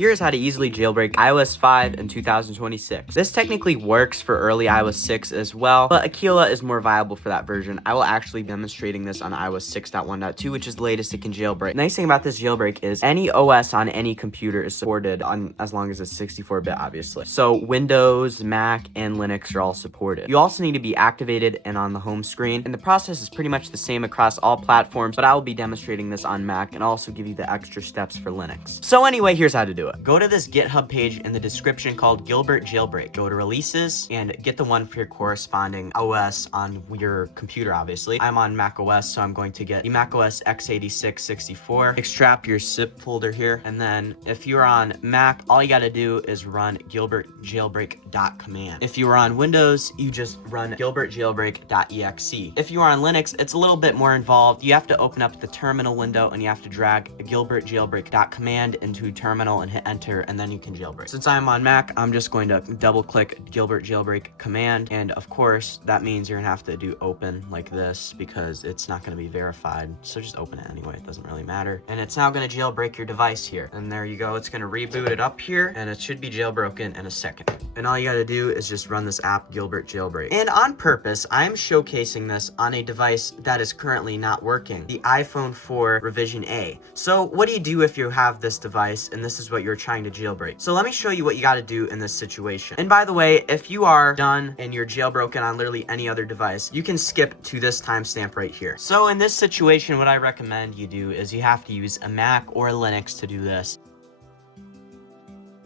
Here's how to easily jailbreak iOS 5 in 2026. This technically works for early iOS 6 as well, but Aquila is more viable for that version. I will actually be demonstrating this on iOS 6.1.2, which is the latest it can jailbreak. Nice thing about this jailbreak is any OS on any computer is supported on as long as it's 64-bit, obviously. So Windows, Mac, and Linux are all supported. You also need to be activated and on the home screen, and the process is pretty much the same across all platforms, but I will be demonstrating this on Mac and also give you the extra steps for Linux. So anyway, here's how to do it. Go to this GitHub page in the description called Gilbert Jailbreak. Go to releases and get the one for your corresponding OS on your computer, obviously. I'm on Mac OS, so I'm going to get the Mac OS x86 64. Extract your zip folder here, and then if you're on Mac, all you gotta do is run gilbertjailbreak.command. If you are on Windows, you just run gilbertjailbreak.exe. If you are on Linux, it's a little bit more involved. You have to open up the terminal window and you have to drag gilbertjailbreak.command into terminal and hit enter, and then you can jailbreak. Since I'm on Mac, I'm just going to double click Gilbert Jailbreak command, and of course that means you're gonna have to do open like this because it's not going to be verified, so just open it anyway, it doesn't really matter. And it's now going to jailbreak your device here, and there you go. It's going to reboot it up here, and it should be jailbroken in a second. And all you got to do is just run this app Gilbert Jailbreak. And on purpose, I'm showcasing this on a device that is currently not working, the iPhone 4 revision A. So what do you do if you have this device and this is what you're trying to jailbreak? So let me show you what you got to do in this situation. And by the way, if you are done and you're jailbroken on literally any other device, you can skip to this timestamp right here. So in this situation, what I recommend you do is you have to use a Mac or a Linux to do this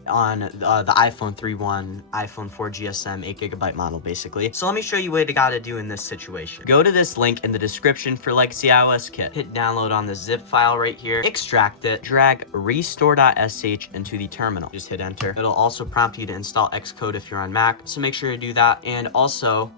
on the iPhone 3.1, iPhone 4 GSM 8GB model, basically. So let me show you what you gotta do in this situation. Go to this link in the description for Legacy iOS Kit. Hit download on the zip file right here, extract it, drag restore.sh into the terminal. Just hit enter. It'll also prompt you to install Xcode if you're on Mac, so make sure to do that. And also,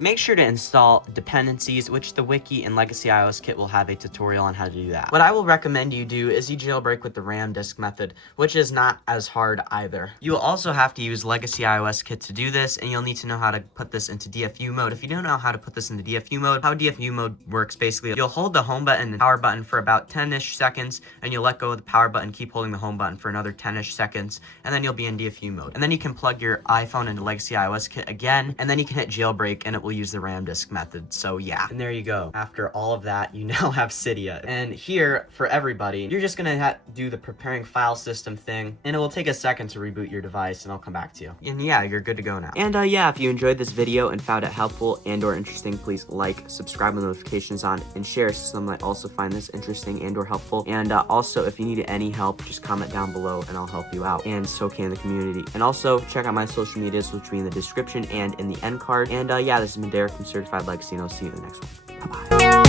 make sure to install dependencies, which the wiki and Legacy iOS Kit will have a tutorial on how to do that. What I will recommend you do is you jailbreak with the RAM disk method, which is not as hard either. You will also have to use Legacy iOS Kit to do this, and you'll need to know how to put this into DFU mode. If you don't know how to put this into DFU mode, how DFU mode works basically, you'll hold the home button and power button for about 10-ish seconds, and you'll let go of the power button, keep holding the home button for another 10-ish seconds, and then you'll be in DFU mode. And then you can plug your iPhone into Legacy iOS Kit again, and then you can hit jailbreak, and it will use the RAM disk method. So yeah, and there you go. After all of that, you now have Cydia. And here, for everybody, you're just gonna do the preparing file system thing, and it will take a second to reboot your device, and I'll come back to you. And yeah, you're good to go now. And yeah, if you enjoyed this video and found it helpful and or interesting, please like, subscribe with notifications on, and share so someone might also find this interesting and or helpful. And also, if you need any help, just comment down below and I'll help you out, and so can the community. And also, check out my social medias, which will be in the description and in the end card. And yeah, this has been Derek from Certified Legacy, and I'll see you in the next one. Bye-bye.